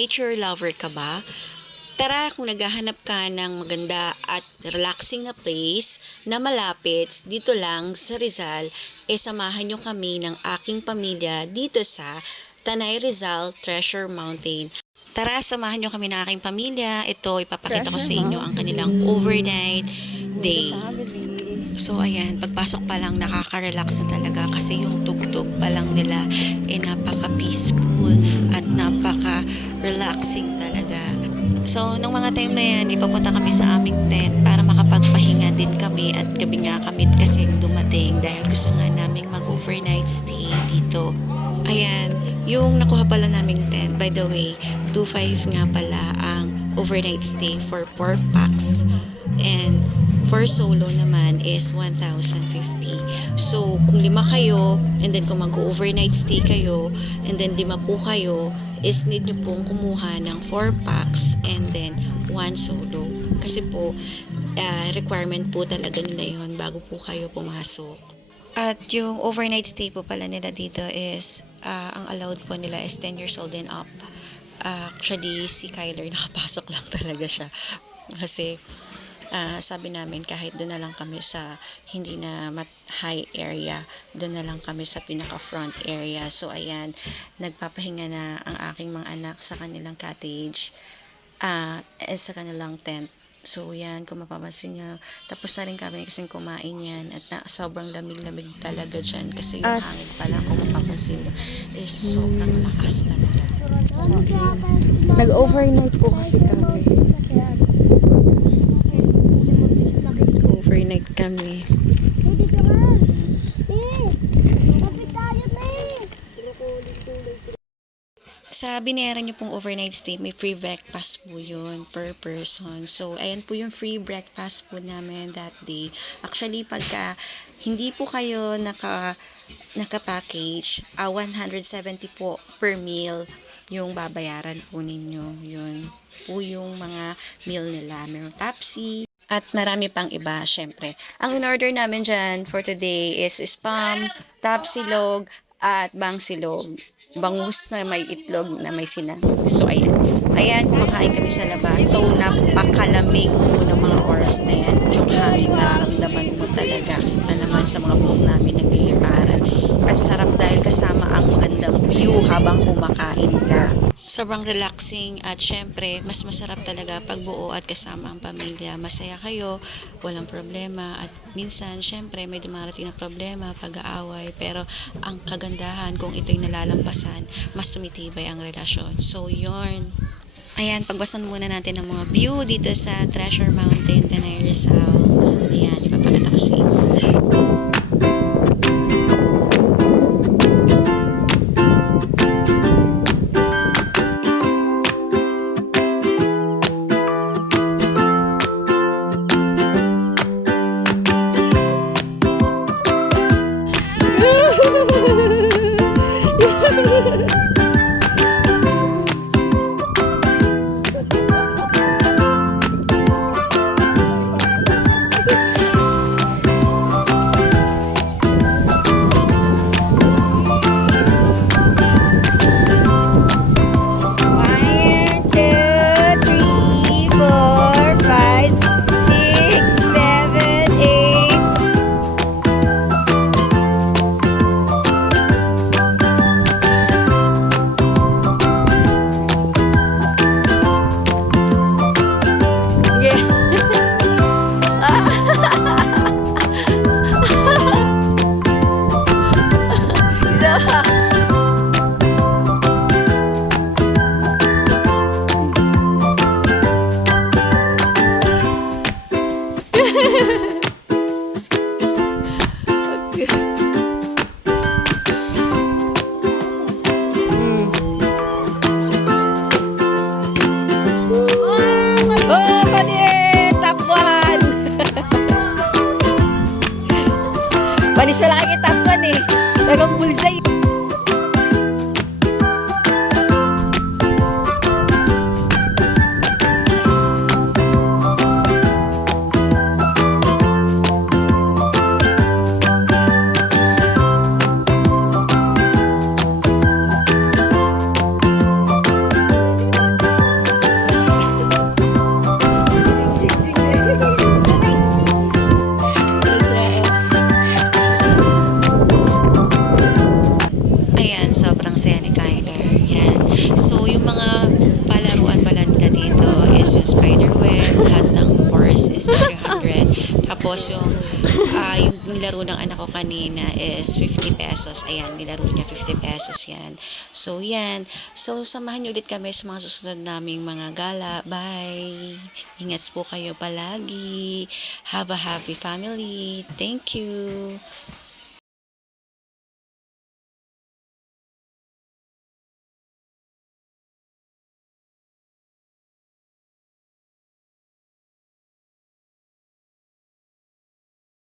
nature lover ka ba? Tara, kung naghahanap ka ng maganda at relaxing na place na malapit dito lang sa Rizal, samahan nyo kami ng aking pamilya dito sa Tanay Rizal Treasure Mountain. Tara, samahan nyo kami ng aking pamilya. Ito, ipapakita ko sa inyo ang kanilang overnight day. So, ayan, pagpasok pa lang nakaka-relax na talaga kasi yung tugtog pa lang nila napaka-peaceful at napaka-relaxing talaga. So, nung mga time na yan, ipapunta kami sa aming tent para makapagpahinga din kami at gabi nga kami kasi dumating dahil gusto nga naming mag-overnight stay dito. Ayan, yung nakuha pala naming tent, by the way, 2,500 nga pala ang overnight stay for 4 packs. And for solo naman is 1,050. So, kung 5 kayo, and then kung mag-overnight stay kayo, and then 5 po kayo, is need nyo pong kumuha ng 4 packs and then 1 solo. Kasi po, requirement po talaga nila yun bago po kayo pumasok. At yung overnight stay po pala nila dito is, ang allowed po nila is 10 years old and up. Actually, si Kyler nakapasok lang talaga siya. Kasi, sabi namin kahit doon na lang kami sa hindi na high area, doon na lang kami sa pinaka front area. So ayan, nagpapahinga na ang aking mga anak sa kanilang cottage sa kanilang tent. So yan, kung mapapansin nyo, tapos na rin kami kasing kumain yan at sobrang lamig-lamig talaga dyan kasi yung hangin pala kung mapapansin nyo is sobrang lakas talaga. Nag-overnight po kasi kami. Overnight kami. Sa binayaran nyo pong overnight stay, may free breakfast po yun per person. So, ayan po yung free breakfast po namin that day. Actually, pagka hindi po kayo naka-package, 170 po per meal yung babayaran po ninyo. Yun po yung mga meal nila. Meron tapsi, at marami pang iba, syempre. Ang in-order namin dyan for today is spam, tapsilog, at bangsilog. Bangus na may itlog na may sinangag. So, ayan. Ayan, kumakain kami sa labas. So, napakalamig po ng mga oras na yan. At yung hangin, mararamdaman mo talaga. Kita naman sa mga buhok namin nagliliparan. At sarap dahil kasama ang magandang view habang kumakain ka. Sobrang relaxing at syempre, mas masarap talaga pag buo at kasama ang pamilya. Masaya kayo, walang problema at minsan, syempre, may dumarating na problema, pag-aaway. Pero ang kagandahan, kung ito'y nalalampasan, mas tumitibay ang relasyon. So, yun. Ayan, pagbasan muna natin ang mga view dito sa Treasure Mountain, Tanay Rizal. Ayan, ipapakita ko sa inyo. Balis wala kang itatwan eh. Talagang bulsay. $3 is 300. Tapos yung nilaro ng anak ko kanina is 50 pesos. Ayan, nilaro niya 50 pesos yan. So, yan. So, samahan niyo ulit kami sa mga susunod naming mga gala. Bye! Ingat po kayo palagi. Have a happy family. Thank you.